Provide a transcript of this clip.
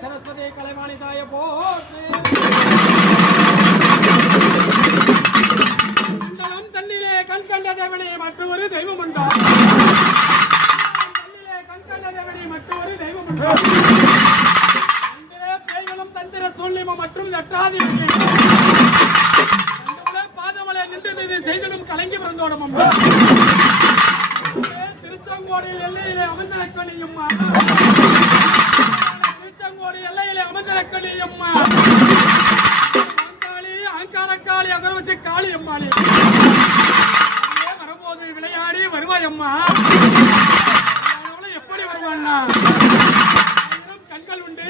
சரஸ்வதி கலைவாணி தாய போற்றி தண்ணிலே கண் கண்ட தேவனே மற்றொரு தெய்வம் உண்டா தண்ணிலே கண் கண்ட தேவனே மற்றொரு தெய்வம் உண்டா பேய்களும் தந்திர சொல்லிம மற்றும் எட்டாதி பாதமலை நின்று செய்தலும் கலங்கி பிறந்தோடும் அம்மா திருச்செங்கோடியில் எல்லையிலே அமர்ந்த கணியும் திருச்செங்கோடி எல்லையிலே அமர்ந்த கணியம்மா அங்காரக்காளி அகர்வச்சு காளி அம்மாளி வரும்போது விளையாடி வருவாயம்மா எப்படி வருவான்னா கண்கள் உண்டு